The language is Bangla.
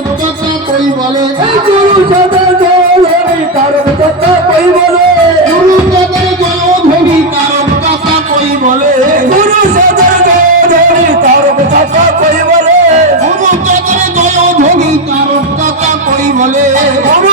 কথা কই বলে গুরু সদা জয়ধ্বনি তারক কথা কই বলে গুরু সদা জয়ধ্বনি তারক কথা কই বলে গুরু সদা জয়ধ্বনি তারক কথা কই বলে গুরু সদা জয়ধ্বনি তারক কথা কই বলে গুরু